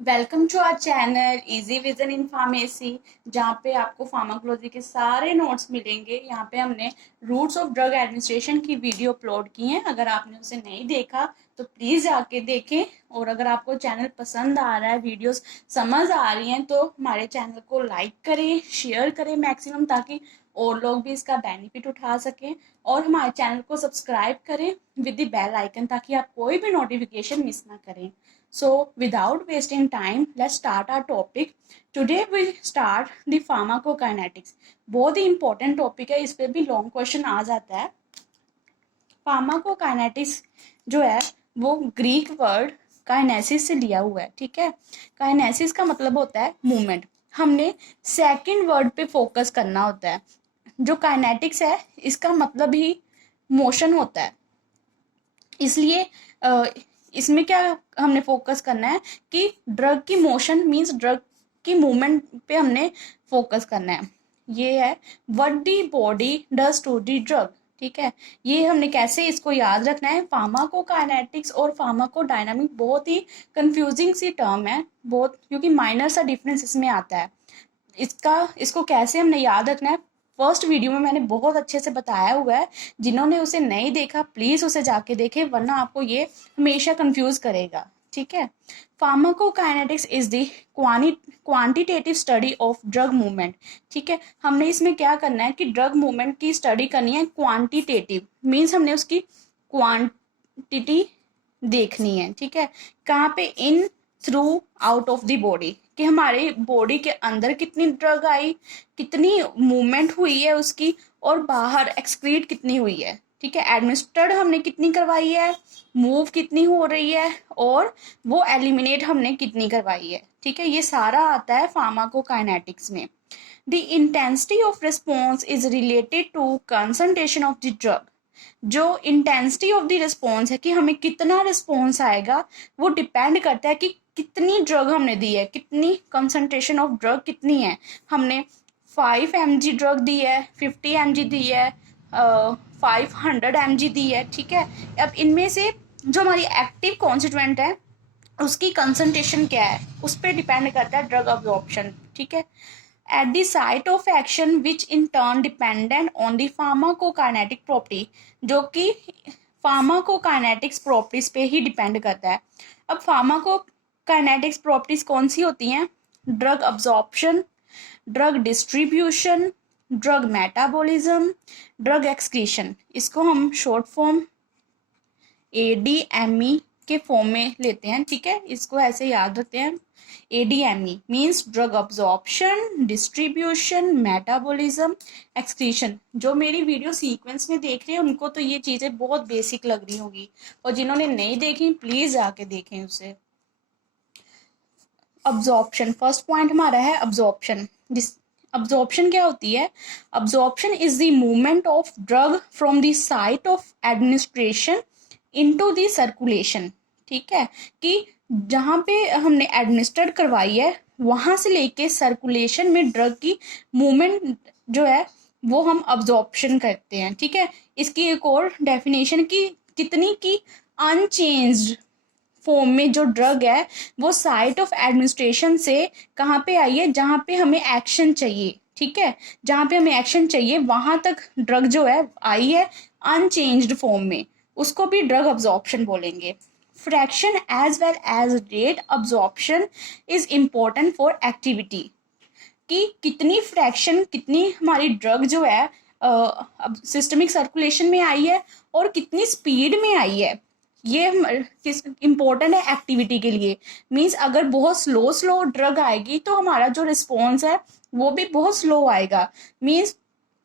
Welcome to our channel easy vision in pharmacy, जहाँ पे आपको फार्माकोलॉजी के सारे नोट्स मिलेंगे। यहाँ पे हमने रूट्स ऑफ ड्रग एडमिनिस्ट्रेशन की वीडियो अपलोड की है। अगर आपने उसे नहीं देखा तो प्लीज़ जाके देखें। और अगर आपको चैनल पसंद आ रहा है, वीडियोस समझ आ रही हैं, तो हमारे चैनल को लाइक करें, शेयर करें मैक्सिमम, ताकि और लोग भी इसका बेनिफिट उठा सकें। और हमारे चैनल को सब्सक्राइब करें विद द बेल आइकन, ताकि आप कोई भी नोटिफिकेशन मिस ना करें। So, without wasting time, let's start our topic. Today we start the pharmacokinetics. बहुत ही important topic है, इस पे भी long question आ जाता है। फार्माकोकाइनेटिक्स जो है वो ग्रीक वर्ड काइनेसिस से लिया हुआ है, ठीक है। काइनेसिस का मतलब होता है मूवमेंट। हमने सेकंड वर्ड पे फोकस करना होता है। जो काइनेटिक्स है इसका मतलब ही मोशन होता है, इसलिए इसमें क्या हमने फोकस करना है कि ड्रग की मोशन मींस ड्रग की मूवमेंट पे हमने फोकस करना है। ये है what the body does to the drug, ठीक है। ये हमने कैसे इसको याद रखना है। फार्माकोकाइनेटिक्स और फार्माकोडायनामिक बहुत ही कंफ्यूजिंग सी टर्म है, बहुत, क्योंकि माइनर सा डिफरेंस इसमें आता है। इसको कैसे हमने याद रखना है, फर्स्ट वीडियो में मैंने बहुत अच्छे से बताया हुआ है। जिन्होंने उसे नहीं देखा प्लीज उसे जाके देखें, वरना आपको ये हमेशा कंफ्यूज करेगा, ठीक है। Pharmacokinetics is the quantitative study of drug movement, ठीक है। हमने इसमें क्या करना है कि ड्रग मूवमेंट की स्टडी करनी है। क्वांटिटेटिव मीन्स हमने उसकी क्वांटिटी देखनी है, ठीक है। कहाँ पे, in, through, out of the body, कि हमारे बॉडी के अंदर कितनी ड्रग आई, कितनी मूवमेंट हुई है उसकी, और बाहर एक्सक्रीट कितनी हुई है, ठीक है। एडमिनिस्टर्ड हमने कितनी करवाई है, मूव कितनी हो रही है, और वो एलिमिनेट हमने कितनी करवाई है, ठीक है। ये सारा आता है फार्माकोकाइनेटिक्स में। The intensity of response is related to concentration of the drug. जो इंटेंसिटी ऑफ द रिस्पॉन्स है कि हमें कितना रिस्पॉन्स आएगा, वो डिपेंड करता है कि कितनी ड्रग हमने दी है, कितनी कंसंट्रेशन ऑफ ड्रग कितनी है। हमने 5 mg ड्रग दी है, 50 mg दी है, 500 mg दी है, ठीक है। अब इनमें से जो हमारी एक्टिव कॉन्स्टिट्यूएंट है उसकी कंसंट्रेशन क्या है, उस पर डिपेंड करता है ड्रग अब्जॉर्प्शन, ठीक है। At the site of action which in turn dependent on the pharmacokinetic property, जो कि फार्माकोकाइनेटिक्स प्रॉपर्टीज पे ही डिपेंड करता है। अब फार्माकोकाइनेटिक्स प्रॉपर्टीज कौन सी होती हैं? Drug absorption, drug distribution, drug metabolism, drug excretion. इसको हम शॉर्ट फॉर्म ADME के फॉर्म में लेते हैं, ठीक है। इसको ऐसे याद रखते हैं। ADME means drug absorption, distribution, metabolism, excretion. जो मेरी वीडियो सीक्वेंस में देख रहे हैं उनको तो ये चीज़ें बहुत बेसिक लग रही होगी, और जिन्होंने नहीं देखी प्लीज़ जाके देखें उसे। अब्जॉर्प्शन, फर्स्ट पॉइंट हमारा है अब्जॉर्प्शन। अब्जॉर्प्शन क्या होती है? Absorption is the movement of drug from the site of administration into the circulation, ठीक है। कि जहाँ पे हमने एडमिनिस्ट्रेट करवाई है वहां से लेके सर्कुलेशन में ड्रग की मूवमेंट जो है वो हम अब्जॉर्प्शन करते हैं, ठीक है। इसकी एक और डेफिनेशन की कितनी की, अनचेंज्ड फॉर्म में जो ड्रग है वो साइट ऑफ एडमिनिस्ट्रेशन से कहाँ पे आई है, जहाँ पे हमें एक्शन चाहिए, ठीक है। जहाँ पे हमें एक्शन चाहिए वहां तक ड्रग जो है आई है अनचेंज्ड फॉर्म में, उसको भी ड्रग अब्जॉर्प्शन बोलेंगे। Fraction as well as rate absorption is important for activity, कि कितनी फ्रैक्शन, कितनी हमारी ड्रग जो है सिस्टमिक सर्कुलेशन में आई है और कितनी स्पीड में आई है, ये इम्पोर्टेंट है एक्टिविटी के लिए। मीन्स अगर बहुत स्लो स्लो ड्रग आएगी तो हमारा जो रिस्पॉन्स है वो भी बहुत स्लो आएगा। मीन्स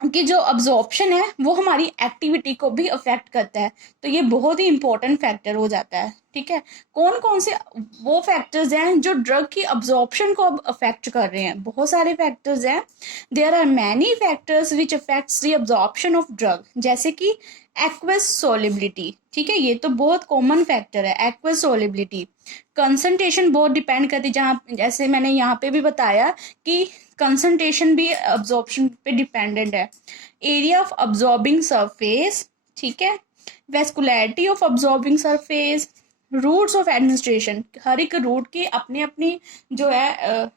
कि जो अब्जॉर्प्शन है वो हमारी एक्टिविटी को भी अफेक्ट करता है, तो ये बहुत ही इंपॉर्टेंट फैक्टर हो जाता है, ठीक है। कौन कौन से वो फैक्टर्स हैं जो ड्रग की अब्जॉर्प्शन को अब अफेक्ट कर रहे हैं? बहुत सारे फैक्टर्स हैं। There are many factors which affects the absorption of drug, जैसे कि एक्वस सोलिबिलिटी, ठीक है। ये तो बहुत कॉमन फैक्टर है, एक्वस सोलिबिलिटी। कंसंट्रेशन बहुत डिपेंड करती है, जहाँ जैसे मैंने यहाँ पे भी बताया कि कंसंट्रेशन भी अब्जॉर्प्शन पे डिपेंडेंट है। एरिया ऑफ अब्जॉर्बिंग सरफेस, ठीक है। Vascularity of absorbing surface, routes of administration, हर एक रूट के अपने अपनी जो है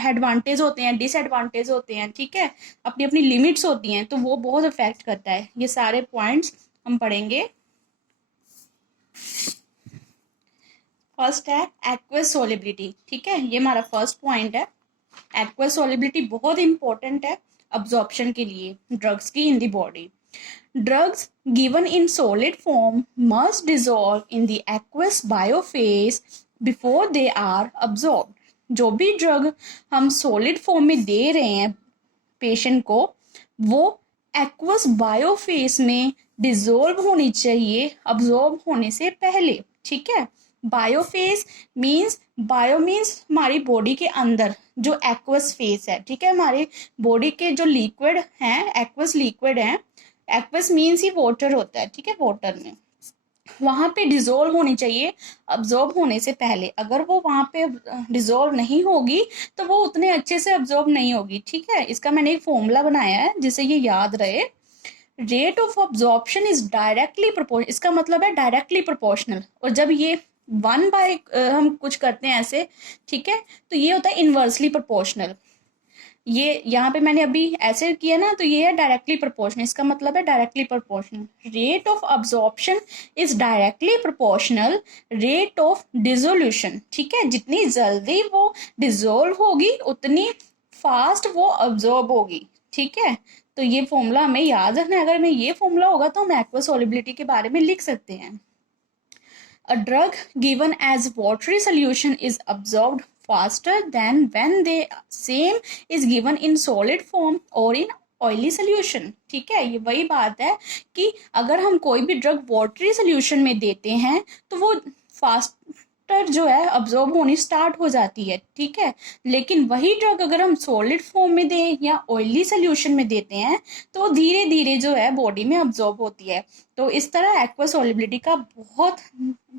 एडवांटेज होते हैं, डिसएडवांटेज होते हैं, ठीक है, अपनी अपनी लिमिट्स होती हैं, तो वो बहुत अफेक्ट करता है। ये सारे पॉइंट्स हम पढ़ेंगे। फर्स्ट है एक्वस सोलिबिलिटी, ठीक है, ये हमारा फर्स्ट पॉइंट है। एक्वस सोलिबिलिटी बहुत इंपॉर्टेंट है अब्जॉर्प्शन के लिए ड्रग्स की in the body. Drugs given in solid form must dissolve in the aqueous biophase before they are absorbed. जो भी ड्रग हम सॉलिड फॉर्म में दे रहे हैं पेशेंट को, वो एक्वस बायोफेस में डिजोल्व होनी चाहिए अब्जॉर्ब होने से पहले, ठीक है। बायोफेस मीन्स, बायो मीन्स हमारी बॉडी के अंदर जो एक्वस फेस है, ठीक है, हमारे बॉडी के जो लिक्विड हैं, एक्वस लिक्विड हैं, एक्वस मीन्स ही वाटर होता है, ठीक है, वाटर में वहां पे डिजोल्व होनी चाहिए अब्जॉर्ब होने से पहले। अगर वो वहां पे डिजोल्व नहीं होगी तो वो उतने अच्छे से अब्जॉर्ब नहीं होगी, ठीक है। इसका मैंने एक फॉर्मूला बनाया है जिससे ये याद रहे। Rate of absorption is directly proportional, इसका मतलब है डायरेक्टली प्रोपोर्शनल। और जब ये 1/, हम कुछ करते हैं ऐसे, ठीक है, तो ये होता है इनवर्सली प्रोपोर्शनल। ये यहाँ पे मैंने अभी ऐसे किया ना, तो ये है डायरेक्टली प्रोपोर्शनल, इसका मतलब है directly proportional. Rate of absorption is directly proportional rate of dissolution, ठीक है, जितनी जल्दी वो डिसोल्व होगी उतनी फास्ट वो अब्जॉर्ब होगी, ठीक है। तो ये फॉर्मूला हमें याद रखना है। अगर में ये फॉर्मूला होगा तो हम एक्वा सॉलिबिलिटी के बारे में लिख सकते हैं। A drug given as watery solution is absorbed faster than when the same is given in solid form or in oily solution, ठीक है। ये वही बात है कि अगर हम कोई भी ड्रग वाटरी सोल्यूशन में देते हैं तो वो फास्टर जो है अब्जॉर्ब होनी स्टार्ट हो जाती है, ठीक है। लेकिन वही ड्रग अगर हम सॉलिड फॉर्म में दें या ऑयली सोल्यूशन में देते हैं तो वो धीरे धीरे जो है बॉडी में अब्जॉर्ब होती है। तो इस तरह एक्वा सॉलिबिलिटी का बहुत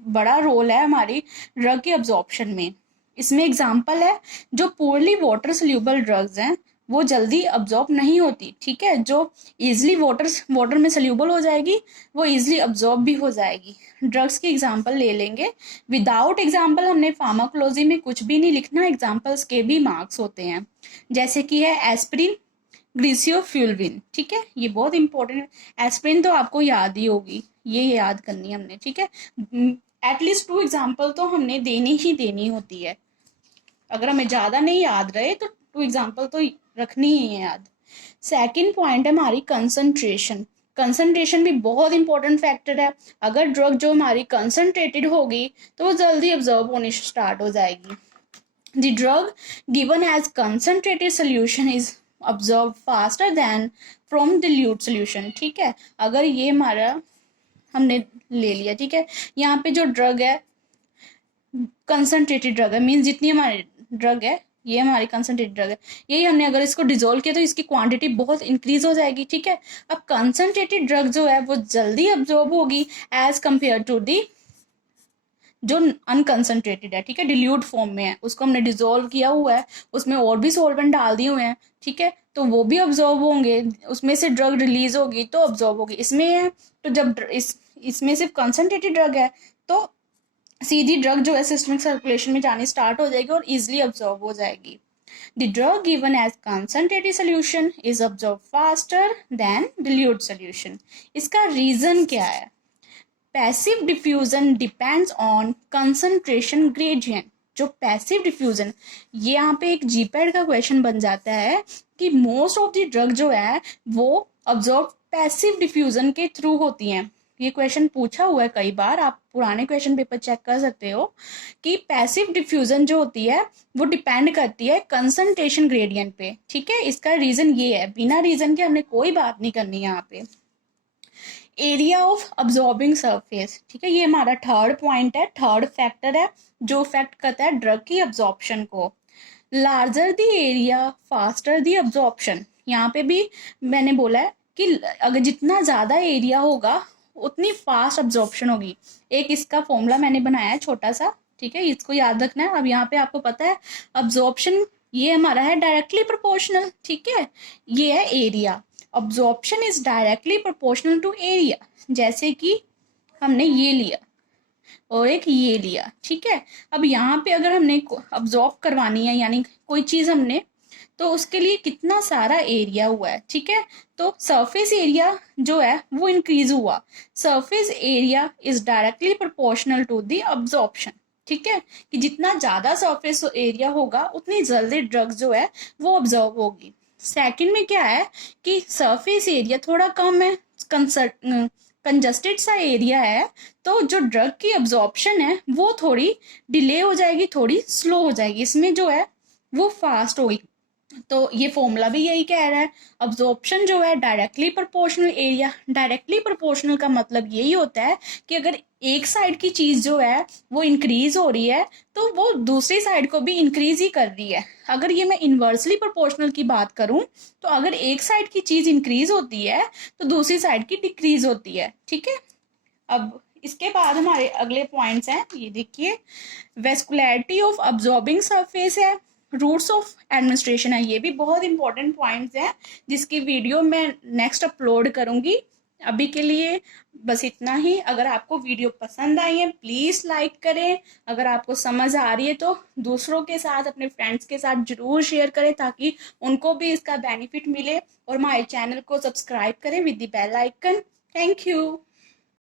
बड़ा रोल है हमारी ड्रग के अब्जॉर्प्शन में। इसमें एग्जांपल है, जो पोरली वाटर सोल्यूबल ड्रग्स हैं वो जल्दी अब्जॉर्ब नहीं होती, ठीक है। जो इजिली वाटर में सोल्यूबल हो जाएगी वो इजिली अब्जॉर्ब भी हो जाएगी। ड्रग्स की एग्जांपल ले लेंगे। विदाउट एग्जांपल हमने फार्माकोलॉजी में कुछ भी नहीं लिखना, एग्जांपल्स के भी मार्क्स होते हैं। जैसे कि है एस्पिरिन, ग्लिसियोफुलविन, ठीक है, ये बहुत इंपॉर्टेंट है। एस्पिरिन तो आपको याद ही होगी, ये याद करनी है हमने, ठीक है। एटलीस्ट 2 एग्जांपल तो हमने देनी ही देनी होती है। अगर हमें ज़्यादा नहीं याद रहे तो 2 एग्जांपल तो रखनी ही है याद। सेकंड पॉइंट है हमारी कंसंट्रेशन। कंसंट्रेशन भी बहुत इंपॉर्टेंट फैक्टर है। अगर ड्रग जो हमारी कंसंट्रेटेड होगी तो वो जल्दी अब्जॉर्ब होनी स्टार्ट हो जाएगी। The drug given as concentrated solution is absorb faster than from dilute solution, ठीक है। अगर ये हमारा हमने ले लिया, ठीक है, यहाँ पे जो ड्रग है कंसंट्रेटेड ड्रग है, मीन्स जितनी हमारी ड्रग है, ये हमारी कंसंट्रेटेड ड्रग है, यही हमने अगर इसको डिजोल्व किया तो इसकी क्वांटिटी बहुत इंक्रीज हो जाएगी, ठीक है। अब कंसंट्रेटेड ड्रग जो है वो जल्दी अब्जॉर्ब होगी एज कंपेयर टू दी जो अनकंसंट्रेटेड है, ठीक है, डिल्यूट फॉर्म में है, उसको हमने डिजोल्व किया हुआ है, उसमें और भी सॉल्वेंट डाल दिए हुए हैं, ठीक है, तो वो भी अब्जॉर्ब होंगे, उसमें से ड्रग रिलीज होगी तो अब्जॉर्ब होगी। इसमें है तो जब इसमें सिर्फ कंसंट्रेटेड ड्रग है तो सीधी ड्रग जो है सिस्टमिक सर्कुलेशन में जानी स्टार्ट हो जाएगी और इजिली अब्जॉर्ब हो जाएगी। The drug given as concentrated solution is absorbed faster than dilute solution. इसका रीजन क्या है? Passive diffusion depends on concentration gradient. जो पैसिव डिफ्यूजन, ये यहाँ पे एक जीपैड का क्वेश्चन बन जाता है कि मोस्ट ऑफ द ड्रग जो है वो अब्जॉर्ब पैसिव डिफ्यूजन के थ्रू होती हैं। ये क्वेश्चन पूछा हुआ है कई बार, आप पुराने क्वेश्चन पेपर चेक कर सकते हो कि पैसिव डिफ्यूजन जो होती है वो डिपेंड करती है कंसंट्रेशन ग्रेडियंट पे, ठीक है। इसका रीजन ये है, बिना रीजन के हमने कोई बात नहीं करनी यहाँ पे। एरिया ऑफ अब्जॉर्बिंग सरफेस, ठीक है, ये हमारा थर्ड पॉइंट है, थर्ड फैक्टर है जो इफेक्ट करता है ड्रग की अब्जॉर्प्शन को। Larger the area faster the absorption, यहाँ पे भी मैंने बोला है कि अगर जितना ज्यादा एरिया होगा उतनी फास्ट अब्जॉर्प्शन होगी। एक इसका फॉर्मूला मैंने बनाया है छोटा सा, ठीक है, इसको याद रखना है। अब यहाँ पे आपको पता है अब्जॉर्प्शन ये हमारा है डायरेक्टली प्रोपोर्शनल, ठीक है, ये है area. Absorption is directly proportional to area. जैसे कि हमने ये लिया, और एक ये लिया, ठीक है। अब यहाँ पे अगर हमने अब्जॉर्ब करवानी है यानी कोई चीज हमने, तो उसके लिए कितना सारा एरिया हुआ है, ठीक है। तो सरफेस एरिया जो है वो इंक्रीज हुआ। Surface area is directly proportional to the absorption, ठीक है, कि जितना ज्यादा सरफेस एरिया होगा उतनी जल्दी ड्रग्स जो है वो ऑब्जॉर्व होगी। सेकंड में क्या है कि सरफेस एरिया थोड़ा कम है, कंजस्टेड सा एरिया है, तो जो ड्रग की अब्जॉर्प्शन है वो थोड़ी डिले हो जाएगी, थोड़ी स्लो हो जाएगी, इसमें जो है वो फास्ट होगी। तो ये फॉर्मूला भी यही कह रहा है, अब्जॉर्प्शन जो है directly proportional area. Directly proportional का मतलब यही होता है कि अगर एक साइड की चीज जो है वो इंक्रीज हो रही है तो वो दूसरी साइड को भी इंक्रीज ही कर रही है। अगर ये मैं इन्वर्सली प्रोपोर्शनल की बात करूं, तो अगर एक साइड की चीज इंक्रीज होती है तो दूसरी साइड की डिक्रीज होती है, ठीक है। अब इसके बाद हमारे अगले पॉइंट्स हैं, ये देखिए, वेस्कुलैरिटी ऑफ अब्जॉर्बिंग सरफेस है, रूट्स ऑफ एडमिनिस्ट्रेशन है, ये भी बहुत इंपॉर्टेंट पॉइंट्स हैं जिसकी वीडियो मैं नेक्स्ट अपलोड करूंगी। अभी के लिए बस इतना ही। अगर आपको वीडियो पसंद आई है प्लीज लाइक करें, अगर आपको समझ आ रही है तो दूसरों के साथ, अपने फ्रेंड्स के साथ जरूर शेयर करें ताकि उनको भी इसका बेनिफिट मिले, और हमारे चैनल को सब्सक्राइब करें with the bell icon. Thank you.